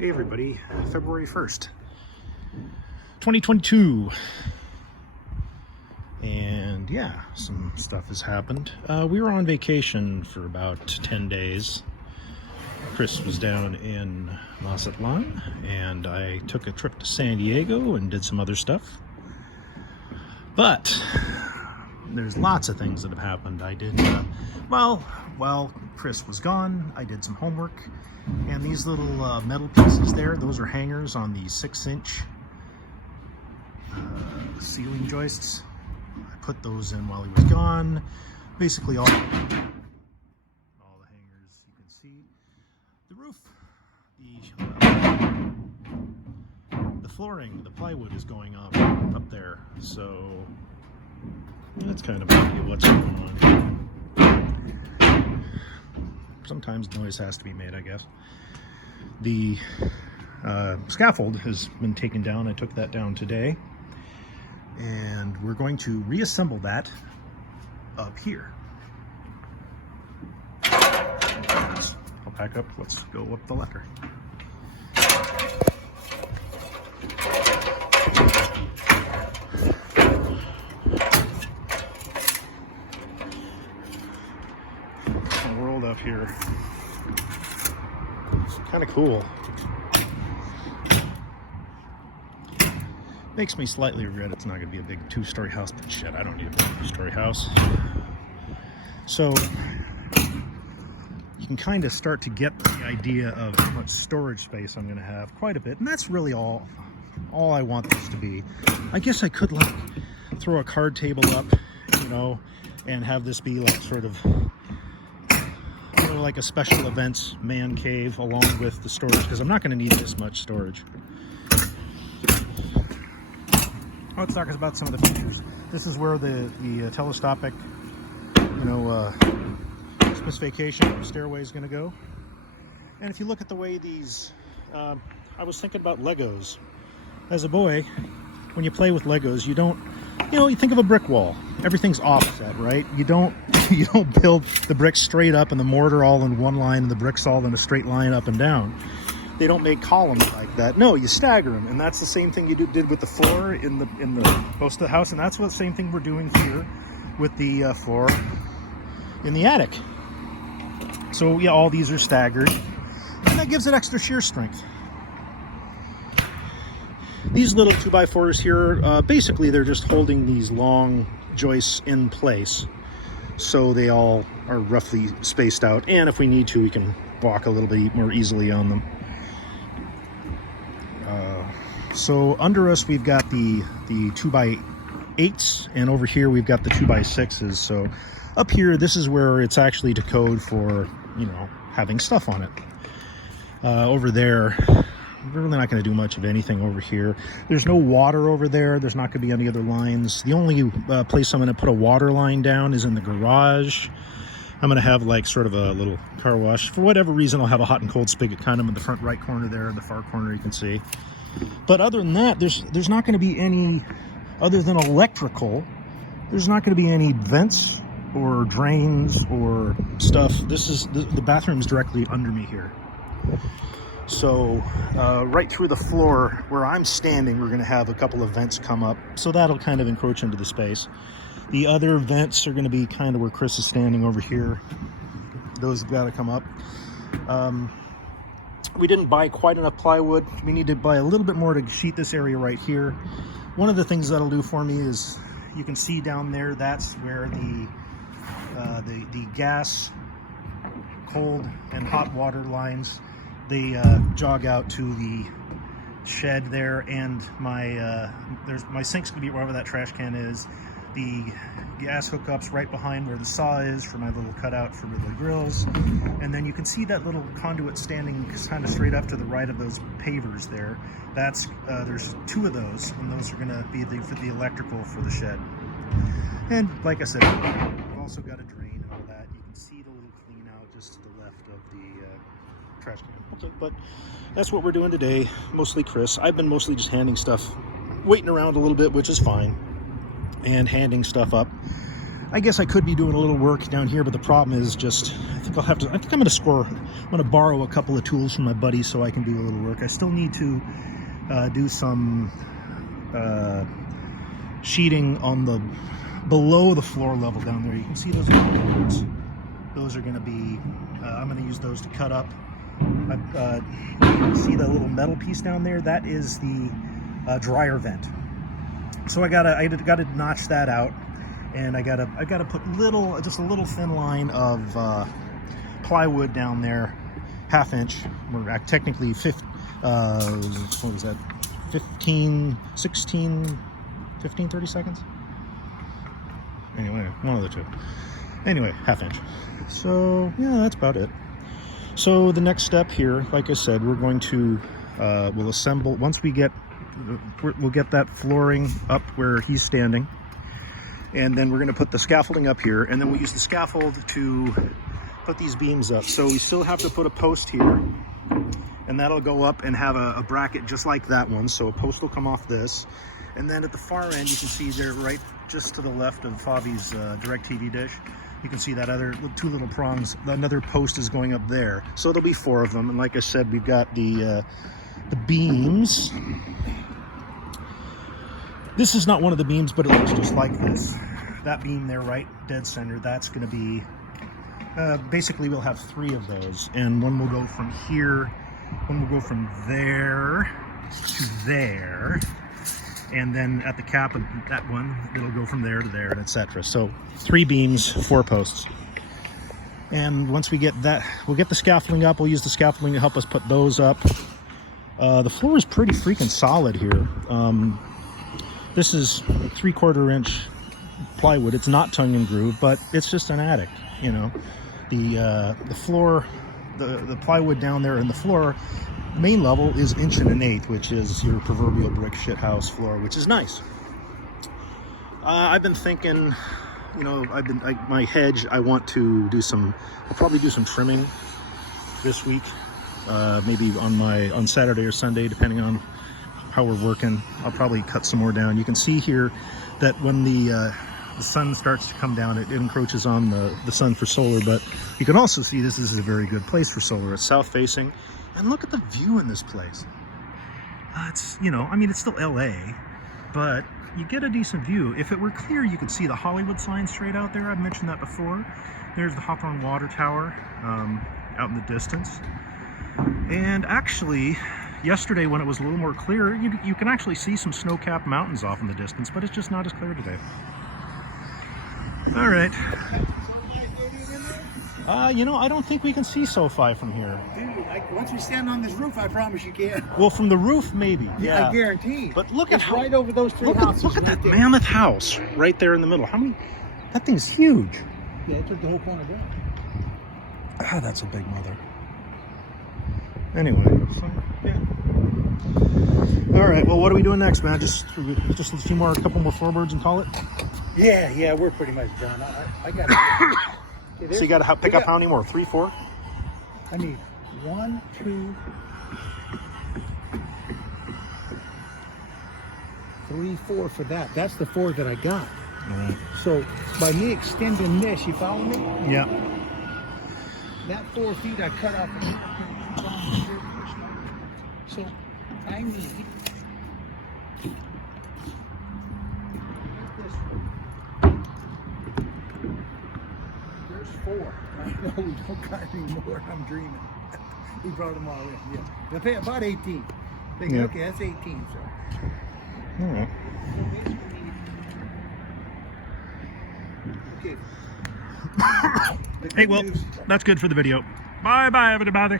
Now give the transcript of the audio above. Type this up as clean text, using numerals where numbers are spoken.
Hey everybody, February 1st, 2022. And yeah, some stuff has happened. We were on vacation for about 10 days. Chris was down in Mazatlan, and I took a trip to San Diego and did some other stuff. But there's lots of things that have happened. I did, while Chris was gone, I did some homework. And these little metal pieces there, those are hangers on the 6-inch ceiling joists. I put those in while he was gone. Basically all the hangers, you can see. The roof, the flooring, the plywood is going up there. So that's kind of what's going on. Sometimes noise has to be made, I guess. The scaffold has been taken down. I took that down today. And we're going to reassemble that up here. I'll pack up. Let's go up the ladder. World up here. It's kind of cool. Makes me slightly regret it's not going to be a big 2-story house, but shit, I don't need a big 2-story house. So you can kind of start to get the idea of how much storage space I'm going to have, quite a bit, and that's really all I want this to be. I guess I could like throw a card table up, and have this be like sort of like a special events man cave along with the storage, because I'm not going to need this much storage. Let's talk about some of the features. This is where the telescopic, specification stairway is going to go. And if you look at the way these, I was thinking about Legos. As a boy, when you play with Legos, you don't, you think of a brick wall. Everything's offset, right? You don't build the bricks straight up and the mortar all in one line and the bricks all in a straight line up and down. They don't make columns like that. No, you stagger them, and that's the same thing you did with the floor in the most of the house, and that's the same thing we're doing here with the floor in the attic. So yeah, all these are staggered, and that gives it extra shear strength. These little 2x4s here, basically they're just holding these long joists in place, so they all are roughly spaced out, and if we need to, we can walk a little bit more easily on them. So under us we've got the 2x8s, and over here we've got the 2x6s. So up here, this is where it's actually to code for having stuff on it. Over there, we're really not going to do much of anything over here. There's no water over there. There's not going to be any other lines. The only place I'm going to put a water line down is in the garage. I'm going to have like sort of a little car wash. For whatever reason, I'll have a hot and cold spigot kind of in the front right corner there, the far corner you can see. But other than that, there's not going to be any, other than electrical, there's not going to be any vents or drains or stuff. This is, the bathroom is directly under me here. So right through the floor where I'm standing, we're going to have a couple of vents come up. So that'll kind of encroach into the space. The other vents are going to be kind of where Chris is standing over here. Those have got to come up. We didn't buy quite enough plywood. We need to buy a little bit more to sheet this area right here. One of the things that'll do for me is, you can see down there, that's where the gas, cold, and hot water lines, they jog out to the shed there, and my sink's gonna be wherever that trash can is. The gas hookups right behind where the saw is for my little cutout for the grills. And then you can see that little conduit standing kind of straight up to the right of those pavers there. That's there's 2 of those, and those are going to be for the electrical for the shed. And like I said, we've also got a drain and all that. You can see the little clean out just to the left of the trash can. Okay, but that's what we're doing today. Mostly Chris. I've been mostly just handing stuff, waiting around a little bit, which is fine, and handing stuff up. I guess I could be doing a little work down here, but the problem is just, I think I'm gonna borrow a couple of tools from my buddy so I can do a little work. I still need to do some sheeting on the below the floor level down there. You can see those little boards. Those are gonna be, I'm gonna use those to cut up. See the little metal piece down there? That is the dryer vent. So I gotta notch that out. And I gotta put just a little thin line of plywood down there, 1/2 inch. We're technically 30 seconds. Anyway, one of the two. Anyway, 1/2 inch. So yeah, that's about it. So the next step here, like I said, we're going to we'll assemble once we'll get that flooring up where he's standing. And then we're going to put the scaffolding up here, and then we'll use the scaffold to put these beams up. So we still have to put a post here, and that'll go up and have a bracket just like that one. So a post will come off this. And then at the far end, you can see there, right just to the left of Favi's DirecTV dish, you can see that other two little prongs, another post is going up there. So there'll be 4 of them. And like I said, we've got the beams. This is not one of the beams, but it looks just like this. That beam there, right dead center, that's going to be, basically we'll have 3 of those. And one will go from here, one will go from there to there. And then at the cap of that one, it'll go from there to there, and etc. So 3 beams, 4 posts. And once we get that, we'll get the scaffolding up. We'll use the scaffolding to help us put those up. The floor is pretty freaking solid here. This is 3/4 inch plywood. It's not tongue and groove, but it's just an attic, you know. The floor, the plywood down there in the floor, main level is 1 1/8 inch, which is your proverbial brick shit house floor, which is nice. I've been thinking, you know, my hedge, I want to do I'll probably do some trimming this week, maybe on Saturday or Sunday, depending on how we're working. I'll probably cut some more down. You can see here that when the sun starts to come down, it encroaches on the sun for solar, but you can also see this is a very good place for solar. It's south facing, and look at the view in this place. It's, you know, I mean, it's still LA, but you get a decent view. If it were clear, you could see the Hollywood sign straight out there. I've mentioned that before. There's the Hawthorne Water Tower out in the distance. And actually, yesterday when it was a little more clear, you can actually see some snow-capped mountains off in the distance, but it's just not as clear today. All right. You know, I don't think we can see SoFi from here. Dude, once we stand on this roof, I promise you can. Well, from the roof, maybe. Yeah, I guarantee. But look at right over those 3 houses. Look at that mammoth house right there in the middle. That thing's huge. Yeah, it took the whole corner down. Ah, that's a big mother. Anyway, so, yeah. All right. Well, what are we doing next, man? Just a couple more floorboards and call it. Yeah, we're pretty much done. I got. Okay, so you got to pick up how many more? 3, 4? I need 1, 2, 3, 4 for that. That's the 4 that I got. All right. So by me extending this, you follow me? Yeah. That 4 feet I cut off. So I need this one. There's 4. I know we don't got any more. I'm dreaming. We brought them all in. Yeah. They'll pay about 18. Thinking, Yeah. okay, that's 18. So. All right. Okay. Hey, well, that's good for the video. Bye, everybody.